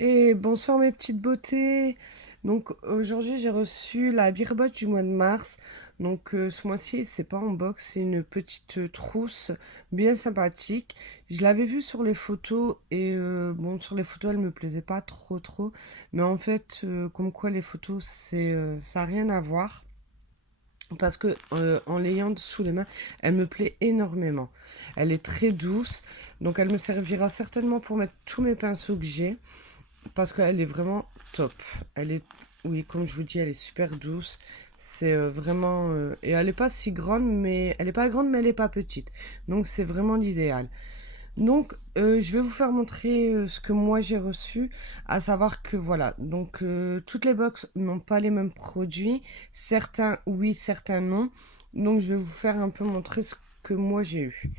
Et bonsoir mes petites beautés. Donc aujourd'hui j'ai reçu la Birbotte du mois de mars. Donc ce mois-ci c'est pas en box, c'est une petite trousse bien sympathique. Je l'avais vue sur les photos et bon sur les photos elle me plaisait pas trop. Mais en fait comme quoi les photos ça a rien à voir. Parce que en l'ayant sous les mains, elle me plaît énormément. Elle est très douce, donc elle me servira certainement pour mettre tous mes pinceaux que j'ai parce qu'elle est vraiment top. Elle est, oui, comme je vous dis, elle est super douce. C'est vraiment, et elle n'est pas si grande, mais elle n'est pas grande, mais elle n'est pas petite. Donc c'est vraiment l'idéal. Donc je vais vous faire montrer ce que moi j'ai reçu, à savoir que voilà, donc toutes les box n'ont pas les mêmes produits, certains oui, certains non. Donc je vais vous faire un peu montrer ce que moi j'ai eu.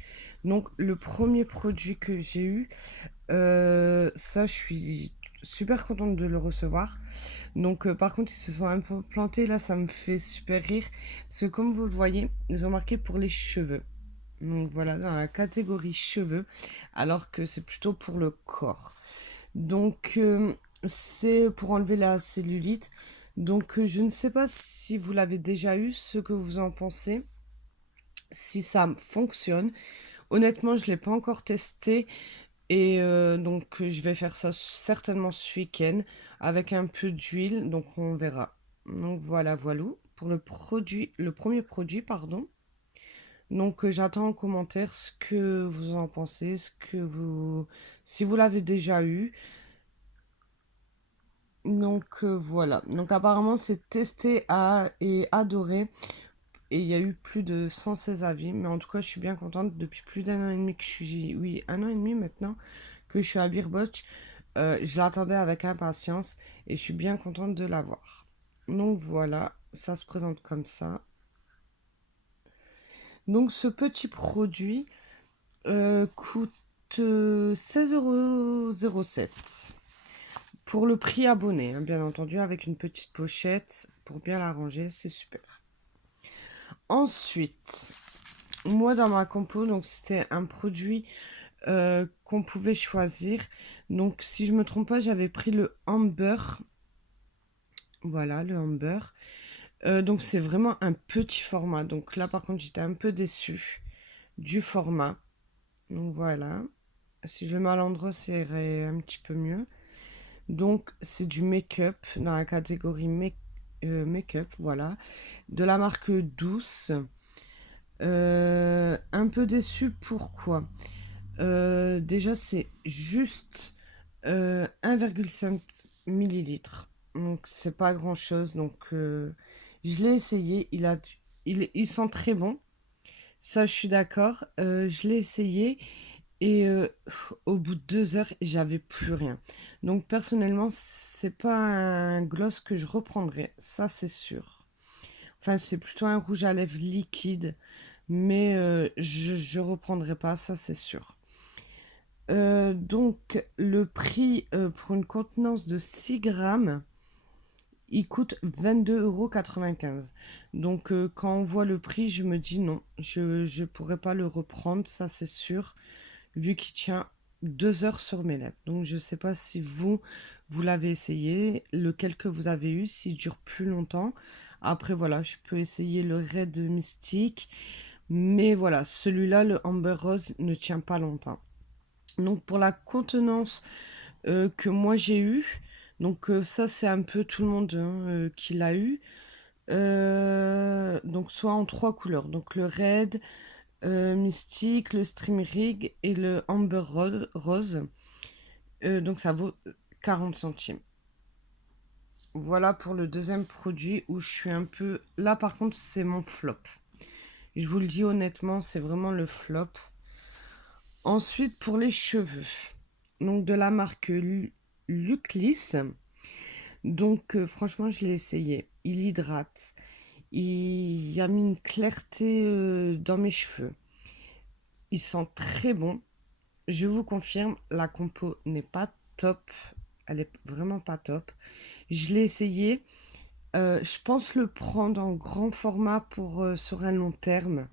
Donc le premier produit que j'ai eu, ça, je suis super contente de le recevoir. Donc, par contre, ils se sont un peu plantés. Là, ça me fait super rire. Parce que, comme vous le voyez, ils ont marqué pour les cheveux. Donc, voilà, dans la catégorie cheveux. Alors que c'est plutôt pour le corps. Donc, c'est pour enlever la cellulite. Donc, je ne sais pas si vous l'avez déjà eu, ce que vous en pensez. Si ça fonctionne. Honnêtement, je ne l'ai pas encore testé. Et donc, je vais faire ça certainement ce week-end avec un peu d'huile, donc on verra. Donc voilà, voilà pour le produit, le premier produit, pardon. Donc j'attends en commentaire ce que vous en pensez, si vous l'avez déjà eu. Donc voilà. Donc apparemment c'est testé et adoré. Et il y a eu plus de 116 avis. Mais en tout cas, je suis bien contente. Depuis plus d'un an et demi que je suis... Oui, un an et demi maintenant que je suis à Birboch. Je l'attendais avec impatience et je suis bien contente de l'avoir. Donc voilà, ça se présente comme ça. Donc ce petit produit coûte 16,07 € pour le prix abonné, hein, bien entendu, avec une petite pochette pour bien la ranger, c'est super. Ensuite, moi dans ma compo, donc c'était un produit qu'on pouvait choisir. Donc si je me trompe pas, j'avais pris le Amber. Voilà, le Amber. Donc c'est vraiment un petit format. Donc là par contre j'étais un peu déçue du format. Donc voilà. Si je mets à l'endroit, ça irait un petit peu mieux. Donc c'est du make-up dans la catégorie make-up, voilà. De la marque Douce. Un peu déçue, pourquoi? Déjà c'est juste 1,5 millilitres. Donc c'est pas grand chose. Donc je l'ai essayé. Ils sont très bons. Ça, je suis d'accord. Je l'ai essayé et au bout de 2 heures, j'avais plus rien. Donc personnellement, c'est pas un gloss que je reprendrai. Ça, c'est sûr. Enfin, c'est plutôt un rouge à lèvres liquide. Mais je reprendrai pas. Ça, c'est sûr. Donc, le prix pour une contenance de 6 grammes, il coûte 22,95 €. Donc, quand on voit le prix, je me dis non, je ne pourrais pas le reprendre, ça c'est sûr, vu qu'il tient 2 heures sur mes lèvres. Donc, je ne sais pas si vous l'avez essayé, lequel que vous avez eu, s'il dure plus longtemps. Après, voilà, je peux essayer le Red Mystique. Mais voilà, celui-là, le Amber Rose, ne tient pas longtemps. Donc pour la contenance que moi j'ai eu, donc ça c'est un peu tout le monde hein, qui l'a eu. Donc soit en 3 couleurs, donc le red, mystique, le stream rig et le amber rose. Donc ça vaut 40 centimes. Voilà pour le deuxième produit où je suis un peu... Là par contre c'est mon flop. Je vous le dis honnêtement, c'est vraiment le flop. Ensuite pour les cheveux. Donc de la marque Luclis. Donc franchement, je l'ai essayé. Il hydrate. Il a mis une clarté dans mes cheveux. Ils sont très bons. Je vous confirme, la compo n'est pas top. Elle est vraiment pas top. Je l'ai essayé. Je pense le prendre en grand format pour sur un long terme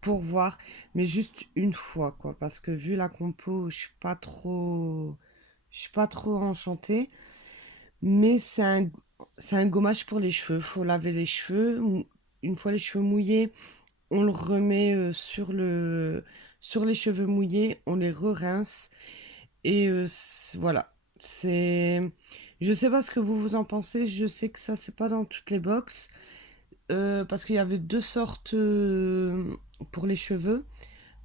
pour voir, mais juste une fois quoi, parce que vu la compo, je suis pas trop Je suis pas trop enchantée. Mais c'est un gommage pour les cheveux. Faut laver les cheveux. Une fois les cheveux mouillés, on le remet sur les cheveux mouillés, on les re-rince. Et voilà. C'est. Je sais pas ce que vous en pensez. Je sais que ça, c'est pas dans toutes les box. Parce qu'il y avait deux sortes pour les cheveux.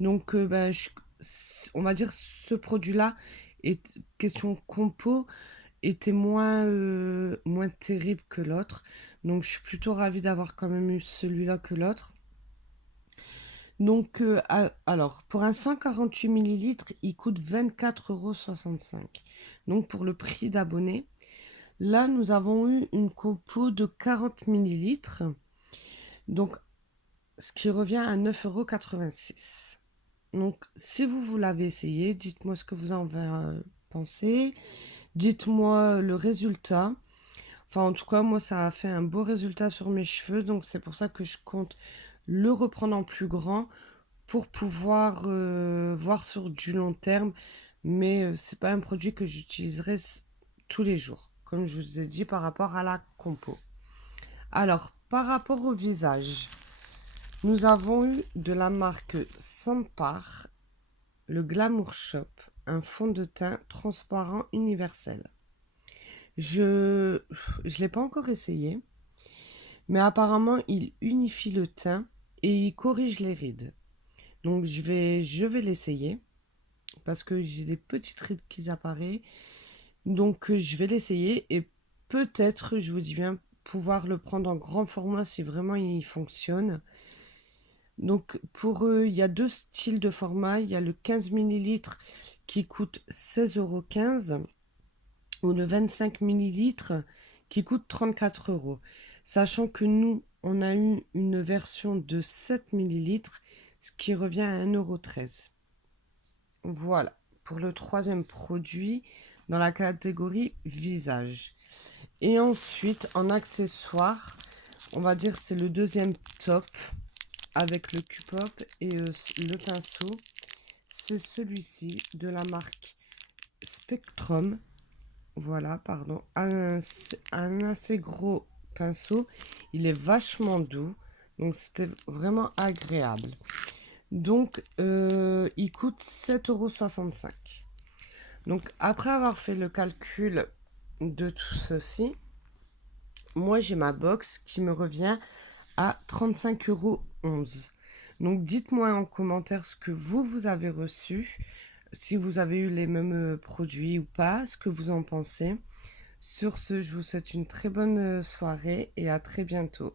Donc, ben, on va dire ce produit-là est question compo était moins terrible que l'autre. Donc je suis plutôt ravie d'avoir quand même eu celui-là que l'autre. Donc alors pour un 148 millilitres, il coûte 24,65 €. Donc pour le prix d'abonné, là nous avons eu une compo de 40 millilitres. Donc ce qui revient à 9,86 €. Donc si vous l'avez essayé, dites-moi ce que vous en pensez. Dites-moi le résultat. Enfin, en tout cas, moi, ça a fait un beau résultat sur mes cheveux. Donc, c'est pour ça que je compte le reprendre en plus grand pour pouvoir voir sur du long terme. Mais c'est pas un produit que j'utiliserai tous les jours, comme je vous ai dit par rapport à la compo. Alors, par rapport au visage, nous avons eu de la marque Sampar, le Glamour Shop, un fond de teint transparent universel. Je ne l'ai pas encore essayé, mais apparemment, il unifie le teint et il corrige les rides. Donc, je vais l'essayer parce que j'ai des petites rides qui apparaissent. Donc, je vais l'essayer et peut-être, je vous dis bien, pouvoir le prendre en grand format si vraiment il fonctionne. Donc, pour eux, il y a deux styles de format. Il y a le 15 millilitres qui coûte 16,15 € ou le 25 millilitres qui coûte 34 €. Sachant que nous, on a eu une version de 7 millilitres, ce qui revient à 1,13 €. Voilà, pour le troisième produit dans la catégorie visage. Et ensuite, en accessoire, on va dire c'est le deuxième top avec le Q-Pop et le pinceau. C'est celui-ci de la marque Spectrum. Voilà, pardon. Un assez gros pinceau. Il est vachement doux. Donc, c'était vraiment agréable. Donc, il coûte 7,65 €. Donc, après avoir fait le calcul de tout ceci, moi, j'ai ma box qui me revient à 35,11 €. Donc, dites-moi en commentaire ce que vous avez reçu, si vous avez eu les mêmes produits ou pas, ce que vous en pensez. Sur ce, je vous souhaite une très bonne soirée et à très bientôt.